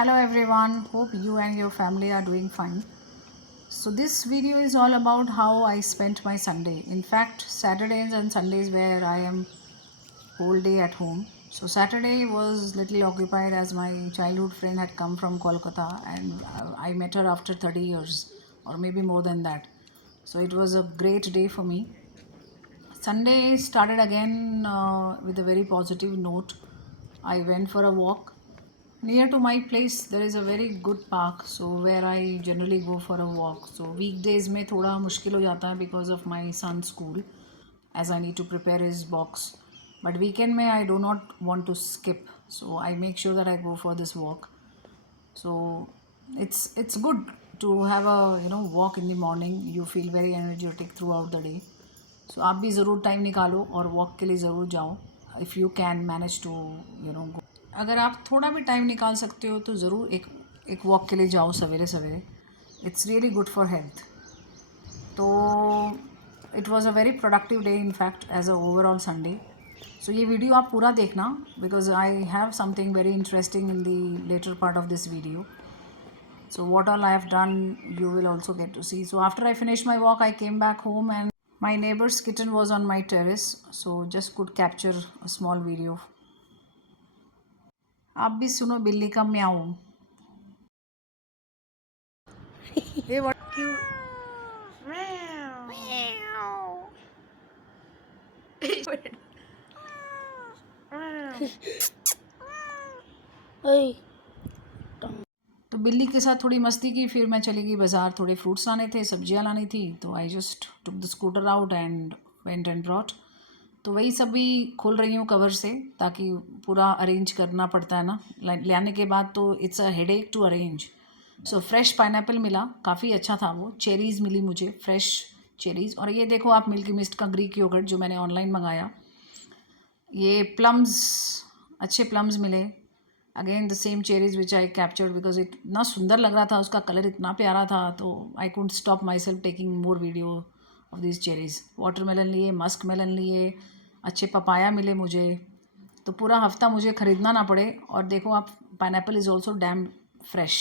Hello everyone, hope you and your family are doing fine. So this video is all about how I spent my Sunday. In fact, Saturdays and Sundays where I am whole day at home. So Saturday was little occupied as my childhood friend had come from Kolkata and I met her after 30 years or maybe more than that. So it was a great day for me. Sunday started again with a very positive note. I went for a walk. Near to my place, there is a very good park, so where I generally go for a walk. So weekdays में थोड़ा मुश्किल हो जाता है because of my son's school, as I need to prepare his box. But weekend में I do not want to skip, so I make sure that I go for this walk. So it's good to have a walk in the morning. You feel very energetic throughout the day. So आप भी ज़रूर time निकालो और walk के लिए ज़रूर जाओ if you can manage to go. अगर आप थोड़ा भी टाइम निकाल सकते हो तो ज़रूर एक वॉक के लिए जाओ सवेरे सवेरे. It's really good for health. तो it was a very productive day in fact as a overall Sunday. So ये वीडियो आप पूरा देखना because I have something very interesting in the latter part of this video. So what all I have done, you will also get to see. So after I finished my walk, I came back home and my neighbor's kitten was on my terrace. So just could capture a small video. आप भी सुनो बिल्ली का म्याऊ. Hey, what cute. तो बिल्ली के साथ थोड़ी मस्ती की. फिर मैं चली गई बाज़ार. थोड़े फ्रूट्स लाने थे, सब्जियां लानी थी. तो I just took the scooter out and went and brought. तो वही सब भी खोल रही हूँ कवर से ताकि पूरा अरेंज करना पड़ता है ना ले आने के बाद. तो it's a headache to arrange. So fresh pineapple मिला, काफ़ी अच्छा था वो. चेरीज़ मिली मुझे, फ्रेश चेरीज़. और ये देखो आप, मिल्की मिस्ट का ग्रीक योगर्ट जो मैंने ऑनलाइन मंगाया. ये प्लम्स, अच्छे प्लम्स मिले. Again the same cherries which I captured because इतना सुंदर लग रहा था, उसका कलर इतना प्यारा था. तो I couldn't stop my self taking more video of this cherries. Watermelon लिए, मस्क मेलन लिए, अच्छे पपाया मिले मुझे. तो पूरा हफ्ता मुझे ख़रीदना ना पड़े. और देखो आप, pineapple is also dam fresh.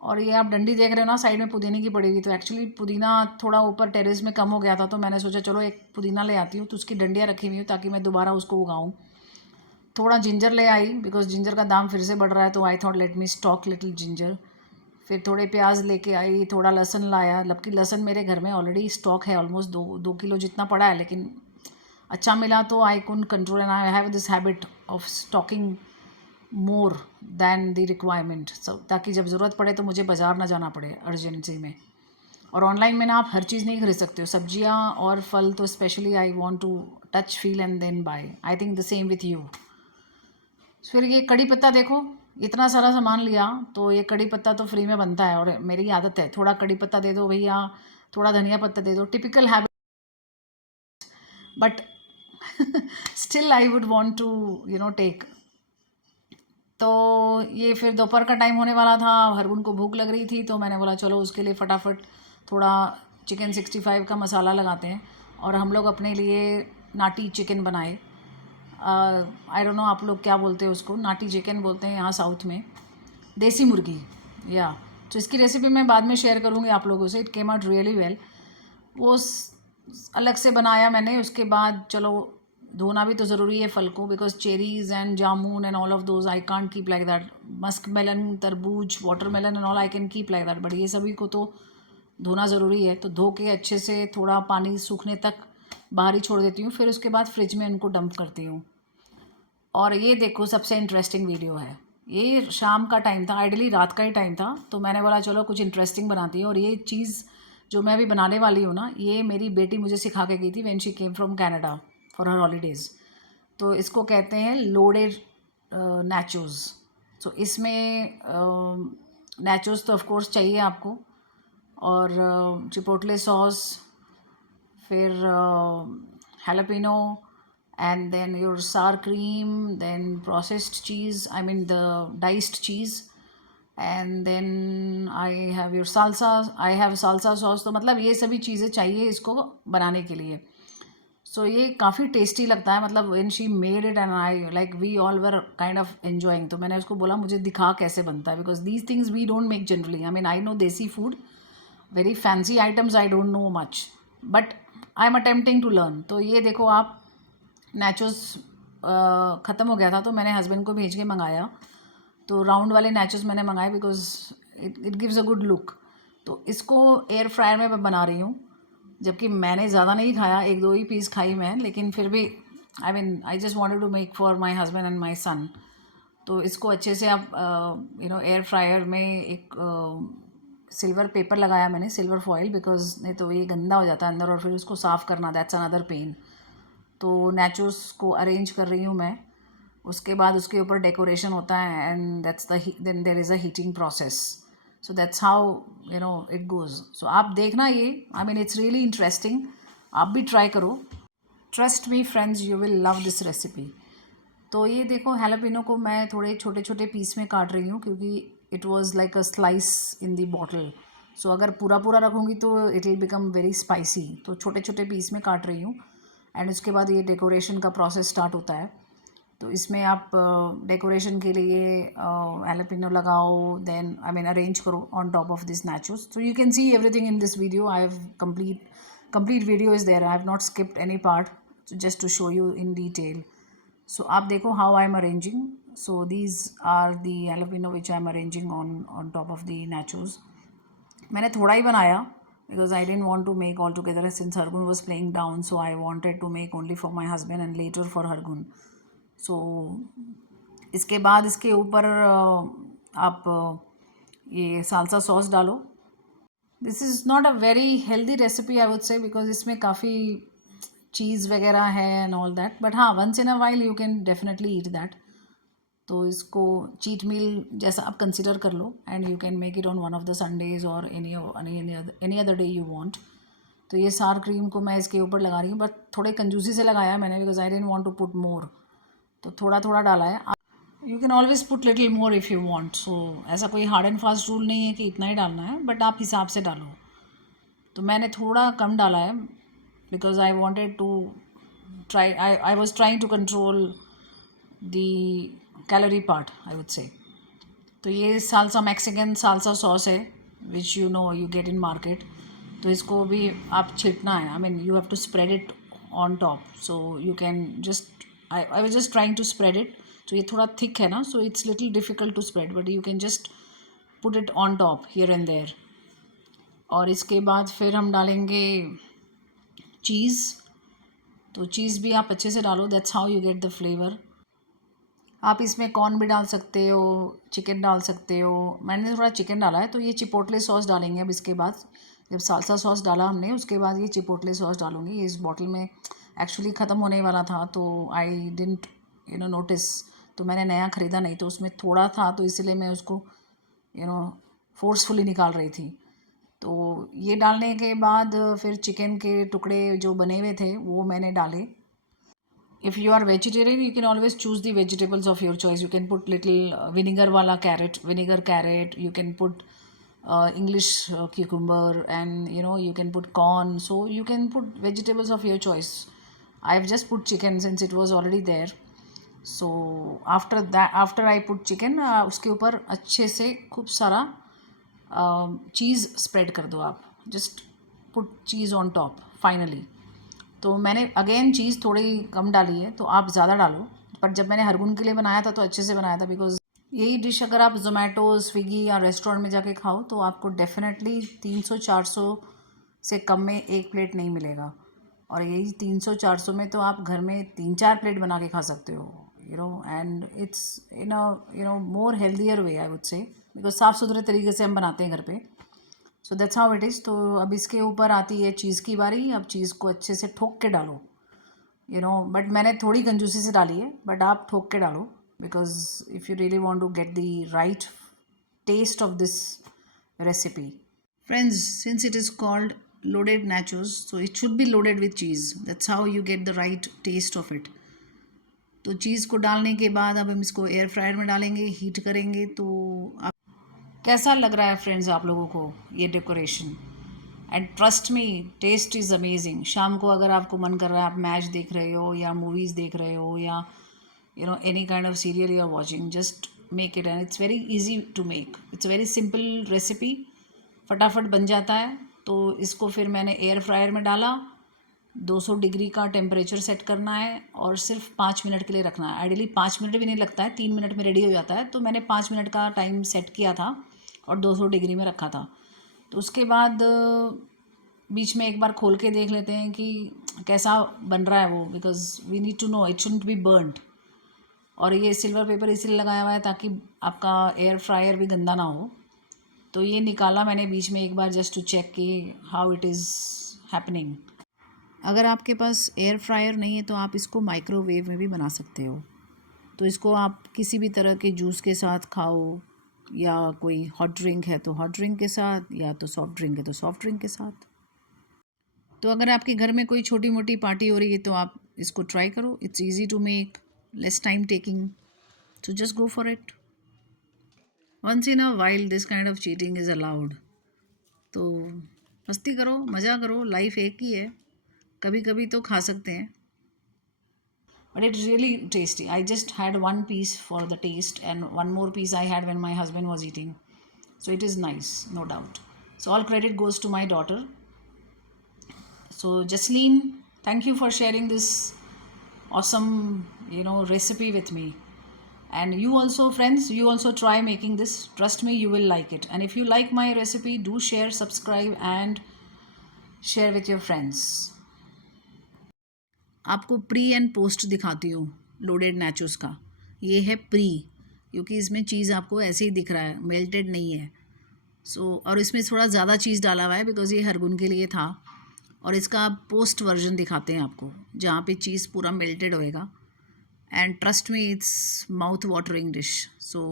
और ये आप डंडी देख रहे हो ना साइड में पुदीने की पड़ी हुई. तो एक्चुअली पुदीना थोड़ा ऊपर टेरेस में कम हो गया था, तो मैंने सोचा चलो एक पुदीना ले आती हूँ. तो उसकी डंडियाँ रखी हुई हूँ ताकि मैं दोबारा उसको उगाऊँ. थोड़ा जिंजर ले आई बिकॉज जिंजर का दाम फिर से बढ़ रहा है. तो I thought let me stock little ginger. फिर थोड़े प्याज लेके आई, थोड़ा लहसन लाया. जबकि लहसन मेरे घर में ऑलरेडी स्टॉक है, ऑलमोस्ट 2 किलो जितना पड़ा है. लेकिन अच्छा मिला तो I couldn't control and I have this habit of stocking more than the requirement. ताकि जब ज़रूरत पड़े तो मुझे बाज़ार ना जाना पड़े अर्जेंसी में. और ऑनलाइन में ना आप हर चीज़ नहीं खरीद सकते हो. सब्जियां और फल तो specially I want to touch, feel and then buy. I think the same with you. फिर ये कड़ी पत्ता देखो, इतना सारा सामान लिया. तो ये कड़ी पत्ता तो फ्री में बनता है और मेरी आदत है, थोड़ा कड़ी पत्ता दे दो भैया, थोड़ा धनिया पत्ता दे दो. Typical habit, but still I would want to take. तो ये फिर दोपहर का टाइम होने वाला था. हरगुन को भूख लग रही थी तो मैंने बोला चलो उसके लिए फटाफट थोड़ा चिकन 65 का मसाला लगाते हैं. और हम लोग अपने लिए नाटी चिकन बनाए. आई डोंट नो आप लोग क्या बोलते हो उसको. नाटी चिकन बोलते हैं यहाँ साउथ में, देसी मुर्गी. या तो इसकी रेसिपी मैं बाद में शेयर करूँगी आप लोगों से. It came out really well. वो अलग से बनाया मैंने. उसके बाद चलो धोना भी तो ज़रूरी है फल को, because cherries and jamun and all of those I can't keep like that. Musk melon, तरबूज, watermelon and all I can keep like that. But ये सभी को तो धोना ज़रूरी है. तो धो के अच्छे से थोड़ा पानी सूखने तक बाहर ही छोड़ देती हूँ. फिर उसके बाद फ्रिज में उनको डंप करती हूँ. और ये देखो सबसे इंटरेस्टिंग वीडियो है. ये शाम का टाइम था, आइडली रात का ही टाइम था. तो मैंने बोला चलो कुछ इंटरेस्टिंग बनाती है. और ये चीज़ जो मैं अभी बनाने वाली हूँ ना, ये मेरी बेटी मुझे सिखा के गई थी when she came from Canada for her holidays. तो इसको कहते हैं लोडेड नाचोस. सो इसमें नाचोस तो ऑफ कोर्स चाहिए आपको. और चिपोटले सॉस, फिर jalapeno, and then your sour cream, then processed cheese, I mean the diced cheese, and then I have your salsa, I have salsa sauce. तो मतलब ये सभी चीज़ें चाहिए इसको बनाने के लिए. सो ये काफ़ी टेस्टी लगता है, मतलब when she made it and I like we all were kind of enjoying. तो मैंने उसको बोला मुझे दिखा कैसे बनता है, because these things we don't make generally. I mean I know desi food, very fancy items I don't know much, but I am attempting to learn. तो ये देखो आप, नैचोस ख़त्म हो गया था तो मैंने हस्बैंड को भेज के मंगाया। तो राउंड वाले नैचोस मैंने मंगाए because it gives a good look. तो इसको एयर फ्रायर में मैं बना रही हूँ, जबकि मैंने ज़्यादा नहीं खाया, एक दो ही पीस खाई मैं, लेकिन फिर भी I mean I just wanted to make for my husband and my son. तो इसको अच्छे से आप एयर फ्रायर में एक सिल्वर पेपर लगाया मैंने, सिल्वर फॉइल, बिकॉज नहीं तो ये गंदा हो जाता है अंदर और फिर उसको साफ़ करना, दैट्स अनदर पेन। तो नैचोस को अरेंज कर रही हूँ मैं। उसके बाद उसके ऊपर डेकोरेशन होता है and that's then there is a heating process. So that's how it goes. So आप देखना ये, I mean it's really interesting, आप भी ट्राई करो। Trust me friends, you will love this recipe. तो ये देखो हैलापिनो को मैं थोड़े छोटे छोटे पीस में काट रही हूँ, क्योंकि it was like a slice in the bottle. So अगर पूरा पूरा रखूँगी तो it will become very spicy, तो छोटे छोटे पीस में काट रही हूँ। एंड उसके बाद ये डेकोरेशन का प्रोसेस स्टार्ट होता है। तो इसमें आप डेकोरेशन के लिए हैलापिनो लगाओ, देन आई मीन अरेंज करो on top of this nachos। So you can see everything in this video. I have complete video is there. I have not skipped any part, so just to show you in detail. So आप देखो how I am arranging. So these are the jalapeno which I am arranging on top of the nachos. मैंने थोड़ा ही बनाया because I didn't want to make all together since Hargun was playing down, so I wanted to make only for my husband and later for Hargun. So इसके बाद इसके ऊपर आप ये salsa sauce डालो। This is not a very healthy recipe I would say, because इसमें काफ़ी cheese वगैरह है एंड ऑल दैट, बट हाँ once in a while you can definitely eat that. तो इसको चीट मील जैसा आप कंसिडर कर लो and you can make it on one of the Sundays और any other day you want. तो ये सार क्रीम को मैं इसके ऊपर लगा रही हूँ, बट थोड़े कंजूसी से लगाया मैंने because I don't want to put more. तो थोड़ा थोड़ा डाला है। You can always put little more if you want. So ऐसा कोई हार्ड एंड फास्ट रूल नहीं है कि इतना ही डालना है, बट आप हिसाब से डालो। तो मैंने थोड़ा कम डाला है because I wanted to try, I was trying to control the calorie part I would say. तो ये सालसा मैक्सिकन सालसा सॉस है which you get in market. तो इसको भी आप छिड़कना है, I mean you have to spread it on top. So you can just I was just trying to spread it. तो ये थोड़ा थिक है ना, so it's little difficult to spread, but you can just put it on top here and there. और इसके बाद फिर हम डालेंगे चीज़। तो चीज़ भी आप अच्छे से डालो, that's how you get the flavour. आप इसमें कॉर्न भी डाल सकते हो, चिकन डाल सकते हो। मैंने थोड़ा चिकन डाला है। तो ये चिपोटले सॉस डालेंगे अब इसके बाद। जब सालसा सॉस डाला हमने उसके बाद ये चिपोटले सॉस डालूंगी। ये इस बॉटल में एक्चुअली ख़त्म होने वाला था तो आई डिडंट नोटिस। तो मैंने नया ख़रीदा नहीं, तो उसमें थोड़ा था तो इसलिए मैं उसको फोर्सफुली निकाल रही थी। तो ये डालने के बाद फिर चिकन के टुकड़े जो बने हुए थे वो मैंने डाले। If you are vegetarian, you can always choose the vegetables of your choice. You can put little vinegar wala carrot, vinegar carrot. You can put English cucumber, and you can put corn. So you can put vegetables of your choice. I have just put chicken since it was already there. So after that, after I put chicken, उसके ऊपर अच्छे से खूब सारा चीज़ spread कर दो आप। Just put cheese on top finally. तो मैंने अगेन चीज़ थोड़ी कम डाली है, तो आप ज़्यादा डालो। पर जब मैंने हरगुन के लिए बनाया था तो अच्छे से बनाया था, बिकॉज यही डिश अगर आप जोमेटो, स्विगी या रेस्टोरेंट में जाके खाओ तो आपको डेफिनेटली 300-400 से कम में एक प्लेट नहीं मिलेगा। और यही 300-400 में तो आप घर में 3-4 प्लेट बना के खा सकते हो, and it's more healthier way I would say, because साफ़ सुथरे तरीके से हम बनाते हैं घर पे। सो दैट्स हाउ इट इज़। तो अब इसके ऊपर आती है चीज़ की बारी। अब चीज़ को अच्छे से ठोक के डालो, बट मैंने थोड़ी कंजूसी से डाली है, बट आप ठोक के डालो because if you really want to get the right taste of this recipe. Friends, since it is called loaded nachos, so it should be loaded with cheese. That's how you get the right taste of it. तो चीज़ को डालने के बाद अब हम इसको air fryer में डालेंगे, हीट करेंगे। तो आप कैसा लग रहा है फ्रेंड्स आप लोगों को ये decoration? And trust me, taste is amazing. शाम को अगर आपको मन कर रहा है, आप मैच देख रहे हो या मूवीज़ देख रहे हो या any kind of serial you are watching, just make it. And it's very easy to make. It's very simple recipe, फटाफट बन जाता है. तो इसको फिर मैंने एयर फ्रायर में डाला. 200 डिग्री का टेम्परेचर सेट करना है और सिर्फ 5 मिनट के लिए रखना है. आइडियली 5 मिनट भी नहीं लगता है, 3 मिनट में रेडी हो जाता है. तो मैंने 5 मिनट का टाइम सेट किया था और 200 डिग्री में रखा था. तो उसके बाद बीच में एक बार खोल के देख लेते हैं कि कैसा बन रहा है वो, because we need to know it shouldn't be burned. और ये सिल्वर पेपर इसलिए लगाया हुआ है ताकि आपका एयर फ्रायर भी गंदा ना हो. तो ये निकाला मैंने बीच में एक बार जस्ट टू चेक कि हाउ इट इज़ हैपनिंग. अगर आपके पास एयर फ्रायर नहीं है तो आप इसको माइक्रोवेव में भी बना सकते हो. तो इसको आप किसी भी तरह के जूस के साथ खाओ, या कोई हॉट ड्रिंक है तो हॉट ड्रिंक के साथ, या तो सॉफ्ट ड्रिंक है तो सॉफ्ट ड्रिंक के साथ. तो अगर आपके घर में कोई छोटी मोटी पार्टी हो रही है तो आप इसको ट्राई करो. It's easy to make, less time taking, so just go for it. Once in a while this kind of cheating is allowed. तो मस्ती करो, मज़ा करो, लाइफ एक ही है, कभी कभी तो खा सकते हैं. But it's really tasty. I just had one piece for the taste, and one more piece I had when my husband was eating. So it is nice, no doubt. So all credit goes to my daughter. So Jasleen, thank you for sharing this awesome, recipe with me. And you also, friends, you also try making this. Trust me, you will like it. And if you like my recipe, do share, subscribe, and share with your friends. आपको pre and post दिखाती हूँ loaded nachos का. ये है pre, क्योंकि इसमें चीज़ आपको ऐसे ही दिख रहा है, मेल्टेड नहीं है. और इसमें थोड़ा ज़्यादा चीज़ डाला हुआ है बिकॉज़ ये हरगुन के लिए था. और इसका पोस्ट वर्जन दिखाते हैं आपको, जहाँ पे चीज़ पूरा मेल्टेड होएगा. And trust me, it's mouth watering dish. So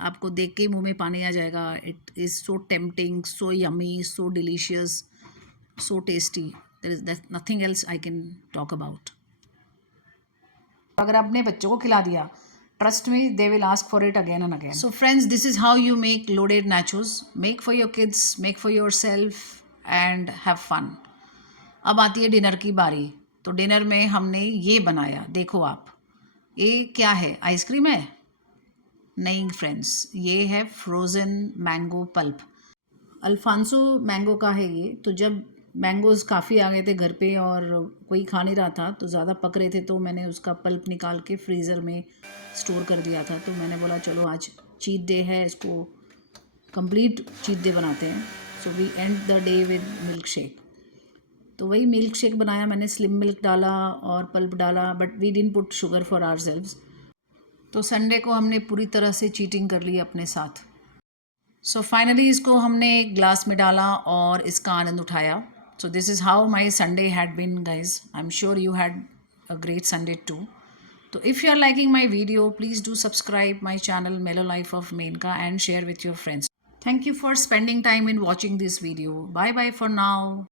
आपको देख के ही मुँह में पानी आ जाएगा. It is so tempting, so yummy, so delicious, so tasty. There's nothing else I can talk about. अगर आपने बच्चों को खिला दिया, trust me, they will ask for it again and again. So friends, this is how you make loaded nachos. Make for your kids, make for yourself, and have fun. अब आती है dinner की बारी. तो डिनर में हमने ये बनाया, देखो आप. ये क्या है, आइसक्रीम है? नहीं फ्रेंड्स, ये है frozen mango pulp. Alphonso mango का है ये. तो जब मैंगोज़ काफ़ी आ गए थे घर पे और कोई खा नहीं रहा था, तो ज़्यादा पक रहे थे, तो मैंने उसका पल्प निकाल के फ्रीज़र में स्टोर कर दिया था. तो मैंने बोला चलो आज चीट डे है, इसको कंप्लीट चीट डे बनाते हैं. So we end the day with milk shake. तो वही मिल्क शेक बनाया मैंने. स्लिम मिल्क डाला और पल्प डाला, but we didn't put sugar for ourselves. तो संडे को हमने पूरी तरह से चीटिंग कर ली अपने साथ. सो फाइनली इसको हमने एक ग्लास में डाला और इसका आनंद उठाया. So this is how my Sunday had been, guys. I'm sure you had a great Sunday too. So if you are liking my video, please do subscribe my channel Mellow Life of Menka and share with your friends. Thank you for spending time in watching this video. Bye bye for now.